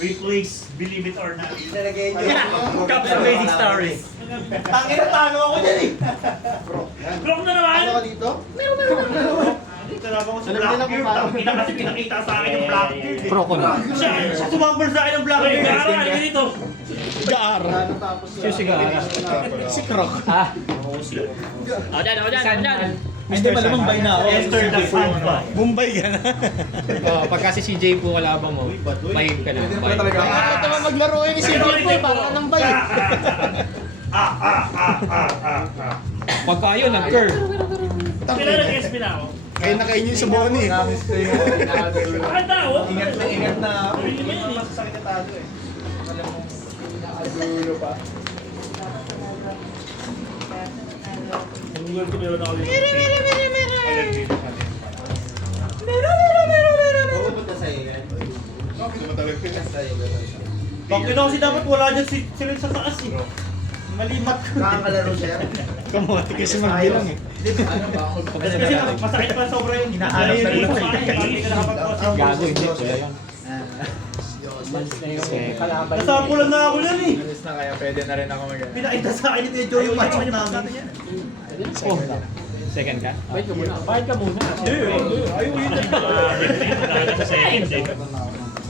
Replace Believe It or Not. Nilagay nyo. Caps Amazing Stories. Tangin na talo ako dyan eh. Block na naman! Ano ka dito? Dito na ako sa Blackbeard. Tangina kasi pinakita sa akin yung Blackbeard. Pro ko na. Siya sumambal sa akin ng Blackbeard. Gara, halika dito. Gar. Si Gar. Si Krok. O dyan. Hindi malamang bay na ako. Esther the Sandbag. Mumbai ka na. Pagka si CJ po kalaban mo, bayib ka na. Bakit naman maglaro yung si CJ po? Para nang bay. Pagka yun, nag-curve. Kailan nag-SP na ako? Kaya nakain yun sa Bonnie. Bakit na ako? Ingat na ako. Hindi mo yun eh. Masasakit na talo eh. Alam mo, nakagulo pa. Ang weird ko meron ako dito. Pupunta sa'yo yan. Bakit ako kasi dapat wala dyan sila sa taas eh. Malimat ko. Nakakalaro siya. Kamuti kasi magbilang eh. Kasi masakit pa sobra yung Hinahanap na rin. Hindi ka nakapag-crossing. Gago, hindi ko yan. Nasampulan na ako yan eh. Alis na kaya pwede na rin ako mag- Pinakita sa akin ni Joe yung match namin. Second ka? Bayad ka muna. Ayaw yun. Sa seconds eh.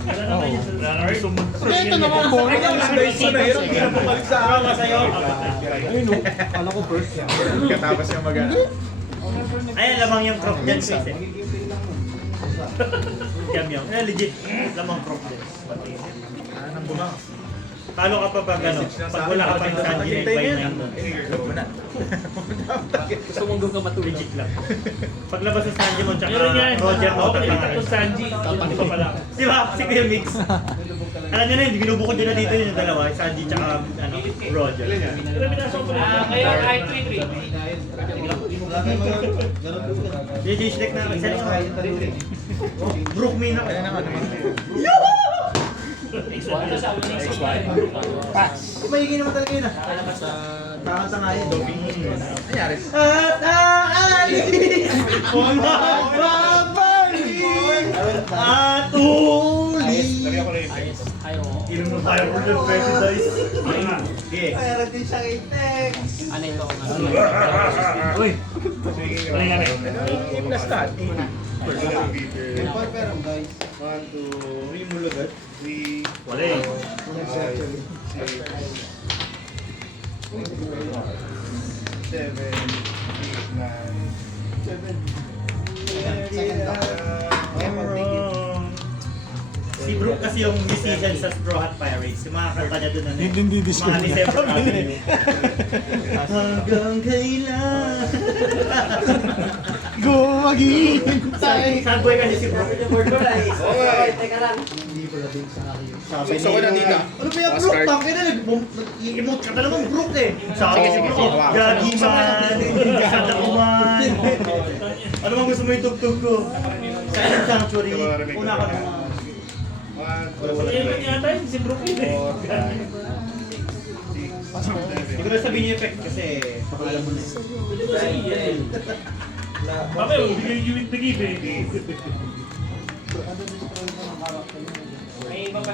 Ito naman Bonnie. Hindi na pumalik sa akin. Sa'yo. Ayun o. Kala ko first yan. Katapos yung mag- Ayan, lamang yung crop dyan, Chris eh. Yum. Legit, lamang crop dyan. Anong bumang? Talo ka pa pag ano, pag wala ka pa yung Sanji na by 9 doon. Gusto mong ka matulog. Legit lang. Paglabas sa Sanji mo, tsaka Roger mo, tatlo Sanji, hindi pa pala. Di ba? Si Kuya Mix. Alam nyo na yun, binubukod nyo na dito yung dalawa, Sanji tsaka Roger. Kaya kahit 3-3. DJ Shrek na, isa rin ako. Brook me na. Kaya naman. Pass. Ipahigin naman talaga yun ah. Sa kakanta nga yun. Nangyari? At aalis kung magbabalik at uli. Inom na tayo for the paradise. Okay. Meron din siyang i-text. Ano ito? Uy. Plus that. Pero guys. 1, 2, 3 mo lagat. 3, Wala eh. 7, 8, 9. Si Brooke kasi yung musician sa Straw Hat Pirates. Yung mga kanta niya doon ano. Hindi disco. Mga December Avenue. Hanggang kailan. Gumaghihintay. Sad boy kasi si Brooke. Teka lang. Gusto ko na dito. Ano ba yung Brooke? Tangin na nag-emote ka na naman Brooke eh. Sabi Sige, sige. Gagi man. Ganda ko man. Ano bang gusto mo yung tugtog ko? Silent Sanctuary. Una ka naman. 1, 2, 3, si Brooke yun 4, 5, 6, 7, Hindi ko na sabihin yung effect kasi pakalam mo na yun. Mamaya, bigay eh.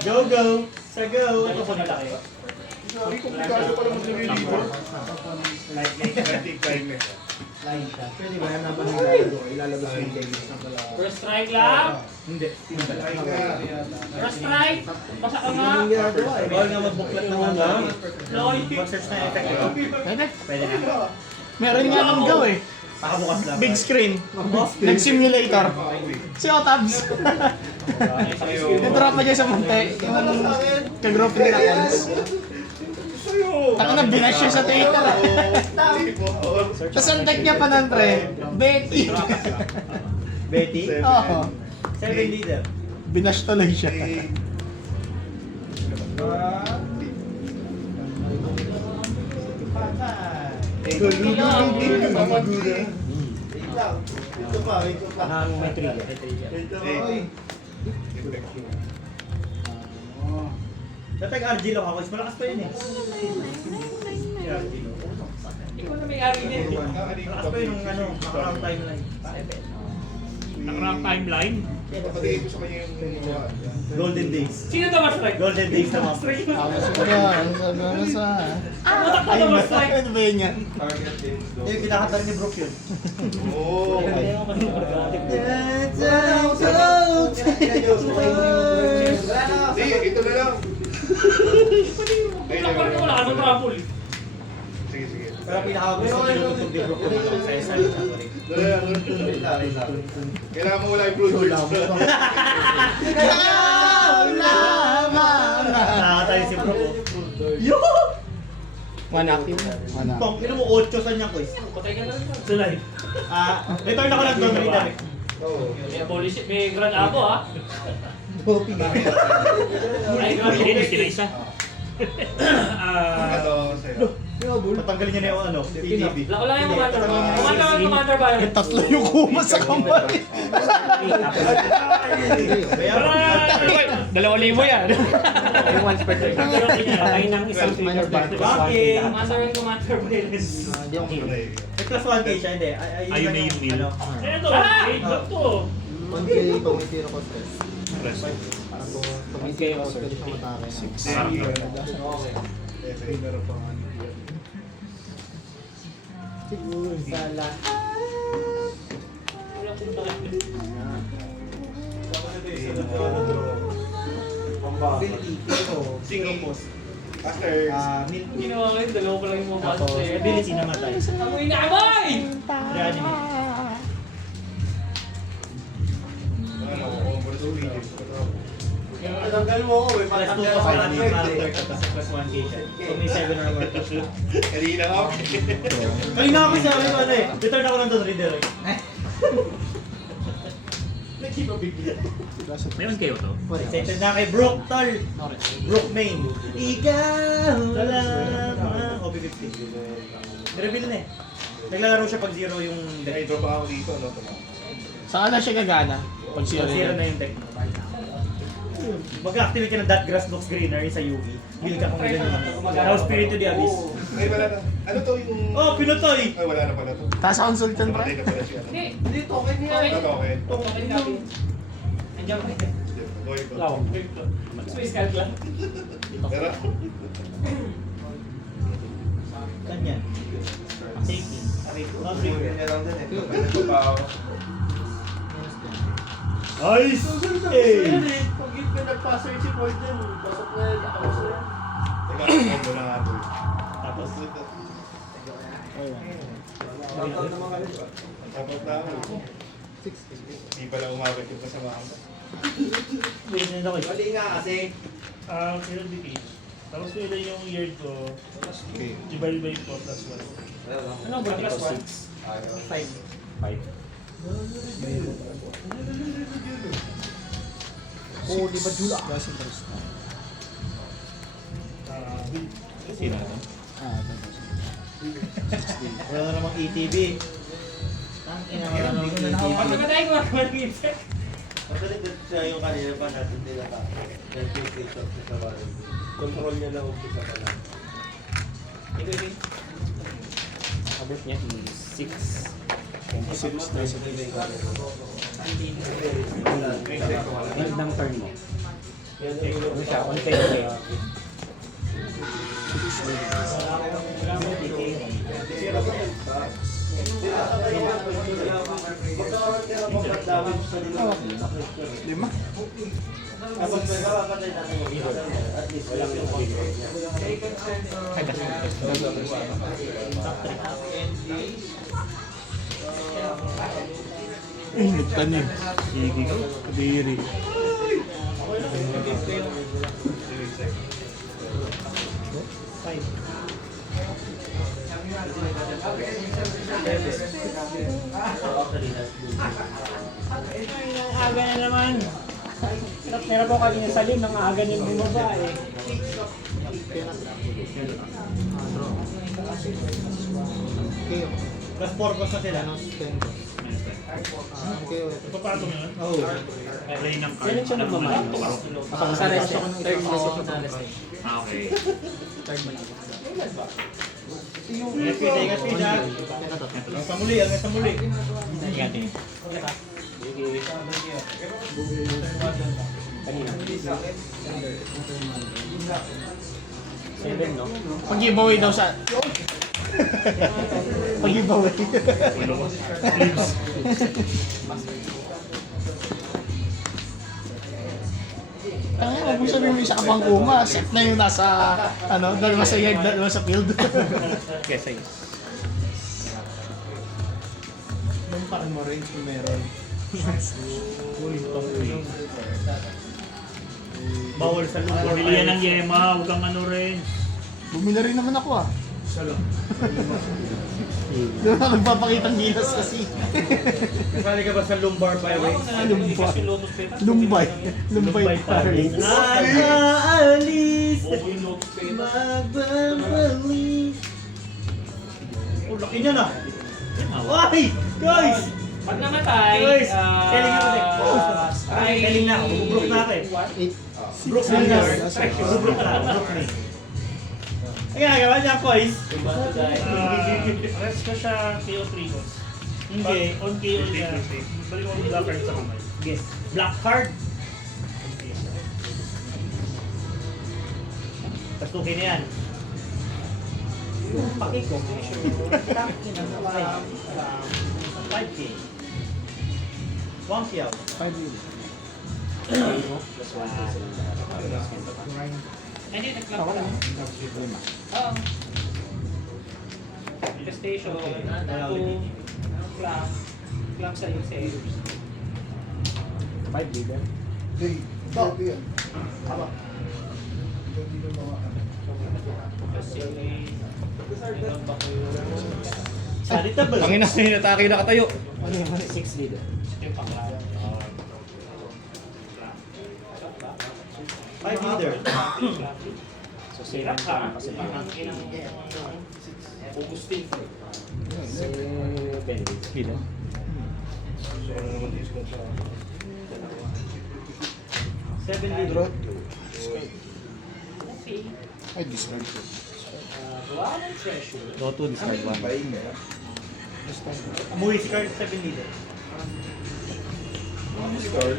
Go! Sa go! Ito po nila kayo. Hindi komplikado pala mag-review dito. Pwede ba yan naman ilalabas mo yung games na pala? First strike lang. Hindi. First strike. Basa ka nga. Yung ginagawa eh. Bawal nga magbuklat ng ano. Loy. Mag-search na yung effect. Pwede. Pwede na. Meron nga nang gaw eh. Pakabukas lang. Big screen. Nag-simulator. Si Otabs. Nag-drop na dyan sa Monte. Yung kagroup ni Nakons. Taka na, binash siya sa Twitter. Tapos ang tag niya pa ng tre, Betty. Betty? Oo. 7 leader. Binash tuloy siya. Nang may trigger. Datag RG lang ako, is malakas pa yun eh. Ikaw na may ari din. Malakas pa yun yung ano, nakakang timeline. Nakaraang timeline. Kapag-ibig ko sa kanya yung ginawa. Golden Days. Sino to mas strike? Golden Days naman. Strike. Ano sa... Putak ko to mas strike. Ano ba yun yan? Yung kinakanta ni Brooke yun. Oo. Hindi, ito na lang. Putak ko rin wala ka ng trouble. Sige, sige. Pero pinakagusto ko yung tugtog ni Brooke yung sa isa. Kailangan mo wala yung Bluetooth. Nakakatayo si Brooke. Yo! One active. One active. Tong, ino mo 8 sa niyang quiz. Patay ka na rin. Sulay. Return ako lang doon, Rita. Oo. May grand abo ha. Ay, grabe. Hindi, sila isa. Ito sa'yo. Patanggalin niya na yung ano, PDB. Lako lang yung commander. Commander ba yun? Tatlo yung kuma sa kamay. Kaya, 2,000 yan. Yung one per turn. Patay ng isang Minus one. Bakit? Commander yung commander ba yun? Hindi ako May plus 1k siya, hindi. Ayun na yung meal. Ito, eight lang to. 1K tumitira ko stress. Press. Parang tumitira ko stress siya matake. Meron pang ano. Siguro sa lahat. Wala kong bakit. Ability. Pero, Single post. Master. Ginawa ko yun, dalawa pa lang yung mga Tapos, ability namatay. Amoy na amoy! Reanimate. Ano, overall speed. tanggal mo ako eh. Plus 2 pa pala yung character ko, tapos plus 1k siya. So may 7 or more. Kanina nga. Kanina ako sabi ko ano eh. Return ako lang doon, redirect. Meron kayo to? Excited na kay Brooke, tol. Brooke main. Ikaw lang. OP50. Reveal na eh. Naglalaro siya pag 0 yung May deck. drop ako dito, no? Saan na siya gagana? Pag Pag 0 na yung deck. Mag-activate ka ng that grass looks greener sa UV. Build ka kung ilan yung ano. Tapos Spirit to the Abyss. Ay, wala na. Ano to yung... Oh, pinutay! Ay, wala na pala to. Taas sa consultant Patay ba? na pala siya. Hindi. Hindi, token niya. Okay. Ano, okay. Okay, copy. Andiyan ko. Boy ko. Lawak. Space card lang. Pero, Ganyan. Taking. Nice! Hey! Pag ka nagpa-search si Ford din, pasok na yun. teka, combo na nga to. Tapos, Tapos na ako. Hindi pala umabot yung kasamahan ko. wait na ako eh. Mali nga kasi. Ilan decades? Tapos ko ilan yung year ko, divide by 4 plus 1. Ano ba plus 1? 5. 5. Oo, di ba Jula? Sino to? Wala na namang ETB. Ang ina wala namang ETB. Pag namatay ko, mag-insect. Pagkalit siya yung kanina pa natin nila ka. Control niya lang kung sa pala. Abot niya is 6. End ng turn mo. Ano siya? On kayo. Lima? Nagtanim. Sige ko. Kadiri. Aga na naman. Meron ko kanina sa lim, nang aga niya bumaba eh. Okay, Plus 4 cost na sila. okay. Papatong yun? Oo. Play ng card. Sino siya nagmamahal? Sa rest ako ng third place ako. Okay. Ingat kayo, ingat kayo dyan. Hanggang sa muli, hanggang sa muli. Ingat eh. Kanina. 7, no? Pag-giveaway daw sa... Pag-giveaway. Tangin, huwag mo sabihin mo isa ka pang kuma. Set na yung nasa, ano, dalawa sa yard, dalawa sa field. Yes, I Nung pa mo range kung meron. Bawal sa lugar. Bumili yan ng yema, huwag kang ano rin. Bumili rin naman ako ah. Isa lang. Doon ako nagpapakitang gilas kasi. Kasali ka ba sa lumbar byway? Lumbay. Lumbay Paris. Aalis, magbabalik. Oh, laki niya na. Ay! Guys! Pag namatay, Guys! Selling ako ulit. Selling na ako. Bubrok na ako eh. Bubrok na ako. Bubrok na ako. Bubrok na eh. Ang ginagawa niya, Kois. Rest ko siya KO 3 goals. Okay. On KO niya, balik mo yung black card sa kamay. Okay. Black card. Tapos okay na yan. Paki ko. 5K. 1 kiyaw. 5 Hindi, nag-club ka lang. Oo. Station, club sa yung sales. 5 leader. Charitable. Ang ina, hinatake na katayo. 6 leader. Yung pang-club. 5 leader. So, 7 ka kasi parang. Augustine. 7 leader. Seven leader. Okay. Ay, discard ko. One and treasure. No, 2 discard 1. Umuwi si card 7 leader. Ilan si card?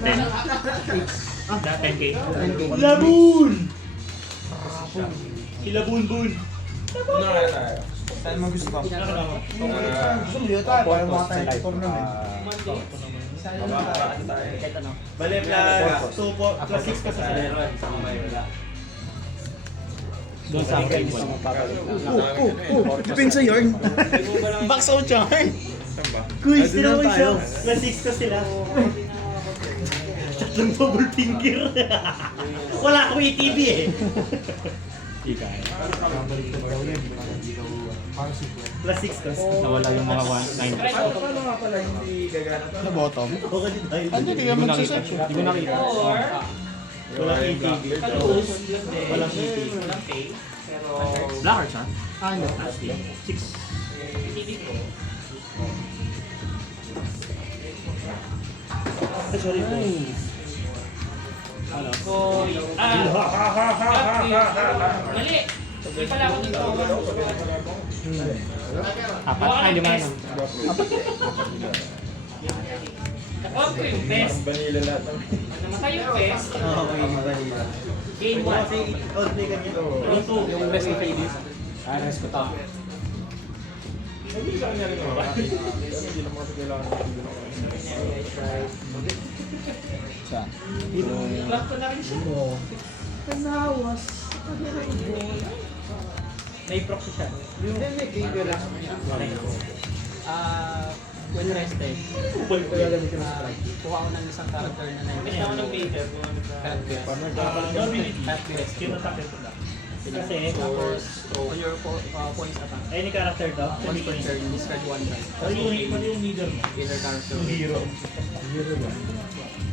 10. Ah, 10K. Laboon! Si Laboon-Boon. Saan mo gusto ka? Gusto mo yun tayo, parang mga tayo tournament. Bale plus 2 po, plus 6 ka sa sila. Doon sa akin, gusto mo papalit lang. Depende sa yarn. Box out yarn. Quiz, tinawa siya. Plus 6 ka sila. Tatlong double finger. Wala akong ETV eh. Ika. Plus 6 ka. Nawala yung mga 9. Paano nga pala hindi gagana to? Na bottom. Okay din tayo. Ano, hindi ka magsasearch. Hindi ko nakita. Or, Walang ETV. kalus, Walang ETV. walang pay. Pero, Blackhearts, ha? Ano? 6. TV ko. Sorry po. Ano? So, mali. Hindi pala ako dito. 4? Ay, 5 lang. Nakuha ko yung best. Vanilla lahat. Namatay yung best. Okay, Vanilla. Game 1. Kasi outplay ka niya. Yung best in Fades. Rest ko to. Hindi sa kanya rin naman. Hindi naman kasi kailangan Saan? Club ko na rin siya. Nai-proxy siya. When rested, kuha ako ng isang character na Miss ako ng Peter. Kinatake ko lang. Kasi, Tapos, on your points attack, any character daw. once per turn, discard one die. Mali yung leader mo. Either character. Hero.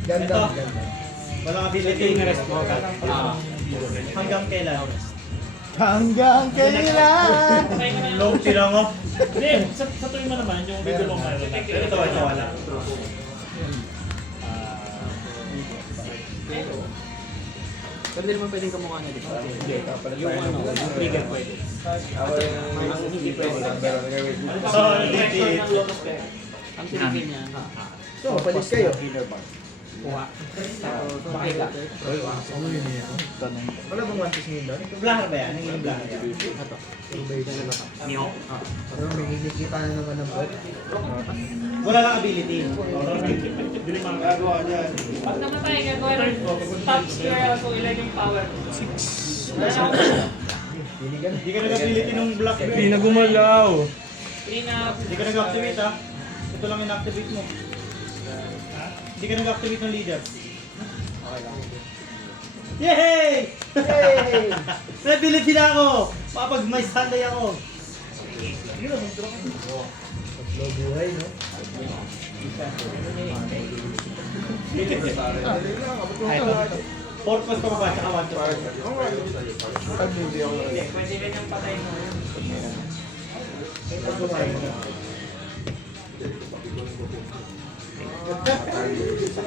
Ganda, Ito. ganda. Walang ability. Hanggang kailan? Hanggang kailan? Long silang oh. Hindi, sa tuwing mo naman, yung leader mo meron na. Pero Ito, wala. Pero hindi naman pwedeng kamukha na dito. Yung ano, yung trigger pwede. Ang hindi pwede. Oh, ability. Ang trigger niya, So, palis kayo. Healer bar. kuha. Pakita. Wala bang one piece ngayon doon? Blacker ba yan? Naging blacker yan? Neo. Pero may hinikita na naman ng bot. Wala lang ability. Gagawa dyan. Pag namatay, gagawin ng top square kung ilan yung power. 6. Wala na ako. Hindi ka nag-ability nung black. Hindi na gumalaw. Clean up. Hindi ka nag-activate ha. Ito lang yung activate mo. Hindi ka nag-activate ng leader. Yay! Yay! May ability na ako! Kapag may sanday ako. Low buhay, no? Purpose pa ba? Tsaka 1 to 4. Hindi, pwede rin yung patay mo.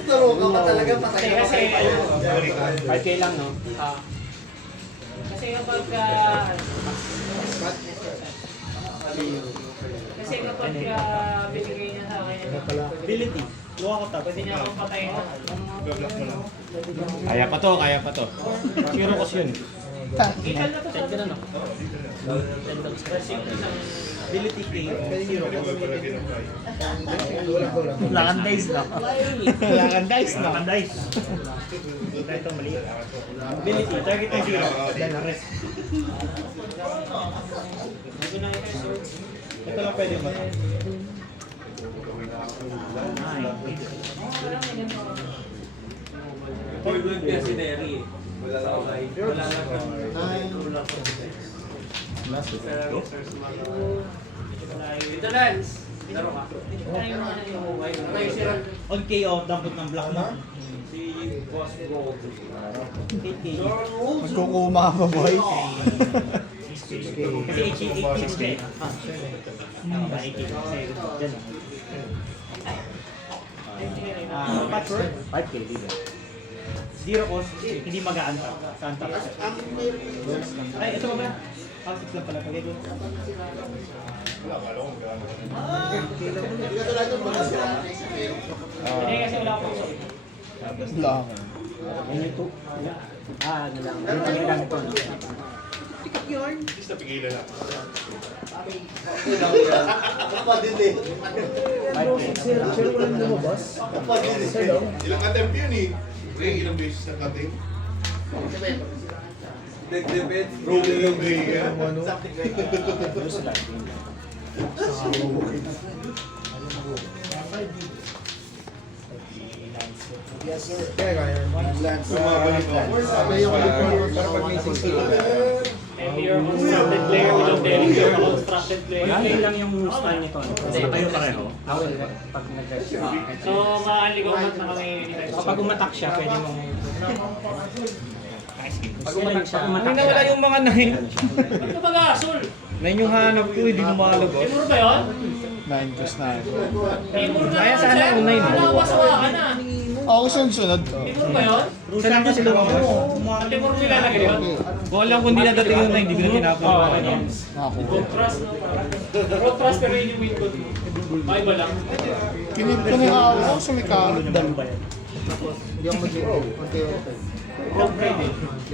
Laro ka pa talaga, patay ka Kasi, 5K lang, no? kasi kapag binigay niya sa akin yung Ability. Luha ko pwede niya akong patayin. Gablock mo lang. Kaya pa to, kaya pa to. Zero cost yun. Ital na to sa ability king. Zero. Hindi mo pala tinapay. Wala kang dice na. Wala kang dice na. Naman dice. Ito mali. Ability. Target na 0. Then rest. Ito lang pwede ba? Ito Lance. Laro ka. On KO, dampot ng black mo. Magkukuma ka pa, boy. Kasi 8 siya eh. Tama ba? 8 kasi dyan. Patchwork, 5K, leader. 0 cost, hindi mag-aanta. Sa anta. Ay, ito ba ba? 6 lang pala. Pagay ko. Wala, kala ko magkano. Hindi kasi wala akong sakit. Wala ka. Yan yung 2. Ano lang. Yung pag-ilang ito. Hindi sa pigilan lang. 5K. Sir, walang lumabas. Ilang attempt yun eh. Ilang beses na cutting. Rolling yung trigger. Kaya kaya. Sumabalik ako. Sabi yung para pag may 60. And you're a constructed player without telling you're a constructed player. 1K lang yung style nito. Tayo pareho. Pag nag-guess. So, maaligawan na kami anytime. Kapag umatak siya, pwede mong... Pag umatak siya, Hindi nawala yung mga 9. Ba't ka mag-aasol? 9 yung hanap ko, hindi lumalabas. Timur ba yun? 9 cost na. Timur na Kaya naman, sana sir. yung nine. Kala ko masawa ka na. Ako sunod to. Timur ba yun? Saan ka sila mo? Ang Timur nila na ganyan. Kung alam ko hindi nadating yung 9, hindi ko na tinapon. Oo, ganyan. Ako. Road trust, no? Road trust pero yun yung win code mo. May iba lang. Kinip ko na ako sa may Dalawa ba yan? Hindi ako mag-zero. Unti-unti. Upgrade eh.